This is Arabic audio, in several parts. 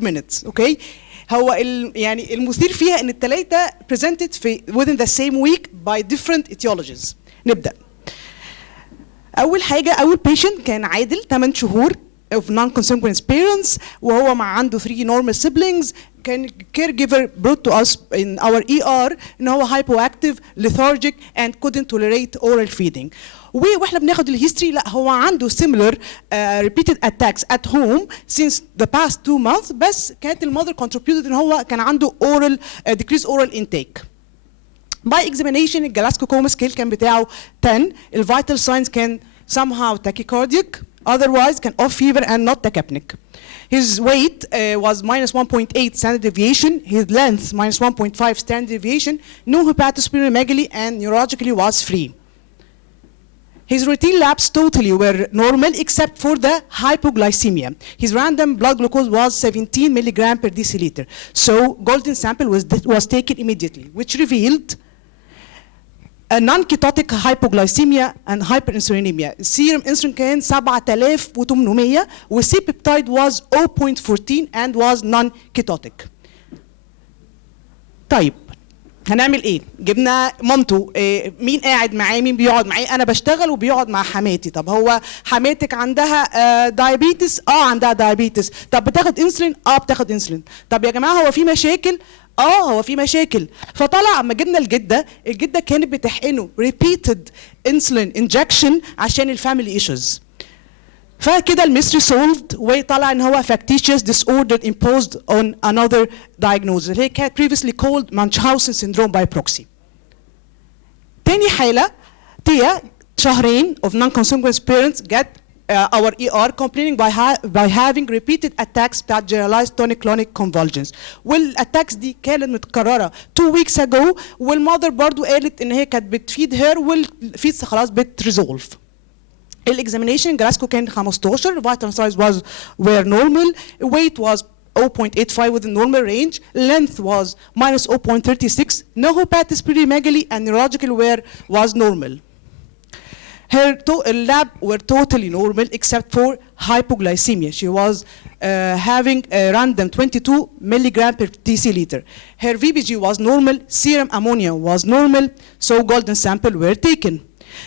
minutes. اوكي هو يعني المثير فيها ان الثلاثه presented في within the same week by different etiologies. نبدا. اول حاجه اول patient كان عادل 8 شهور of non-consanguineous parents وهو عنده 3 normal siblings. كان caregiver brought to us in our ER ان هو hypoactive, lethargic and couldn't tolerate oral feeding. واحنا بناخد الهيستوري لا هو عنده similar repeated attacks at home since the past 2 months بس كانت المother contributed ان هو كان عنده oral decreased oral intake. By examination الجلاسكو كوما سكيل كان بتاعه 10. الفيتال ساينز كان somehow tachycardic, otherwise can off fever and not tachypneic. His weight was minus 1.8 standard deviation, his length minus 1.5 standard deviation, no hepatosplenomegaly and neurologically was free. His routine labs totally were normal except for the hypoglycemia. His random blood glucose was 17 milligram per deciliter. So golden sample was taken immediately, which revealed a non-ketotic hypoglycemia and hyperinsulinemia. Serum insulin كان 7800 والسي peptide was 0.14 and was non-ketotic. طيب هنعمل ايه؟ جبنا مامته، مين قاعد معاه؟ مين بيقعد معاه؟ انا بشتغل وبيقعد مع حماتي. طب هو حماتك عندها دايابيتس؟ عندها دايابيتس. طب بتاخد انسولين؟ بتاخد انسولين. طب يا جماعه هو في مشاكل؟ هو في مشاكل. فطلع اما جبنا الجده كانت بتحقنه repeated insulin injection عشان الفاميلي ايشوز. فكده الميستري سولفد وطلع ان هو factitious disorder imposed on another diagnosis اللي هي كانت previously called Munchausen syndrome by proxy. تاني حالة تيا شهرين of non-consanguineous parents get our ER complaining by having repeated attacks بتاعت generalized tonic-clonic convulsions. والاتاكس دي كانت متكررة 2 weeks ago والمother برضو قالت ان هي كانت بتفيد her والفيدز خلاص بتريزولف. الاكزامينيشن جلاسكو كان 15, vital signs were normal, weight was 0.85 within normal range, length was minus 0.36, no hepatosplenomegaly and neurological was normal. Her lab were totally normal except for hypoglycemia. She was having a random 22 milligram per deciliter. Her VBG was normal, serum ammonia was normal, so golden sample were taken.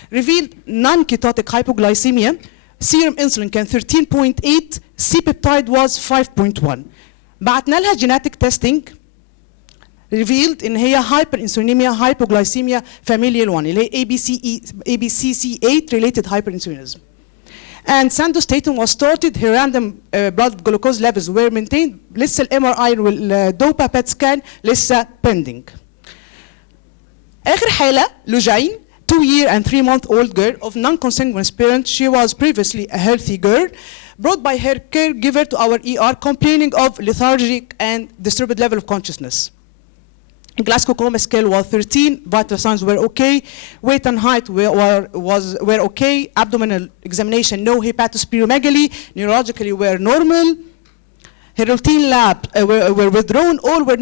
Revealed non-ketotic hypoglycemia, serum insulin كان 13.8, C-peptide was 5.1. بعتنا لها genetic testing revealed ان هي hyperinsulinemia hypoglycemia familial 1 اللي هي ABCC8 related hyperinsulinism. And sandostatin was started, her random blood glucose levels were maintained. لسه الMRI والدوبا PET scan لسه pending. آخر حالة لوجين 2-year and 3-month-old girl of non-consanguineous parents. She was previously a healthy girl, brought by her caregiver to our ER complaining of lethargic and disturbed level of consciousness. Glasgow Coma scale was 13, vital signs were okay, weight and height were okay, abdominal examination no hepatosplenomegaly, neurologically were normal. Her routine lab were withdrawn, all were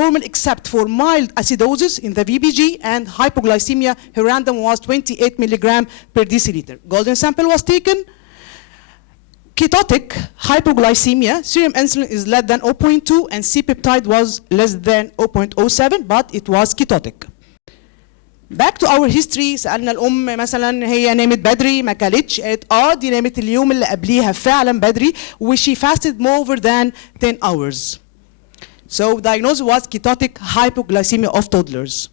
normal except for mild acidosis in the VBG and hypoglycemia. Her random was 28 milligram per deciliter. Golden sample was taken. Ketotic hypoglycemia, serum insulin is less than 0.2 and C-peptide was less than 0.07 but it was ketotic. Back to our history. سألنا الأم مثلا هي نامت بدري ما كلتش، قالت دي نامت اليوم اللي قبليها فعلا بدري و she fasted more over than 10 hours. So diagnosis was ketotic hypoglycemia of toddlers.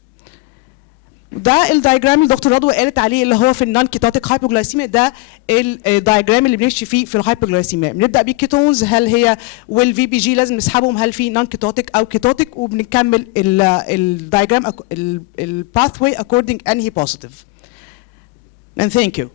ده الدايجرام اللي دكتور رضوى قالت عليه اللي هو في النون كيتوتيك هايبوجلايسيميا. ده الدايجرام اللي بنمشي فيه في الهايبوجلايسيميا. بنبدا بالكيتونز، هل هي والفي بي جي لازم نسحبهم، هل في نون كيتوتيك او كيتوتيك، وبنكمل الدايجرام الباث واي اكوردنج انهي بوزيتيف. And thank you.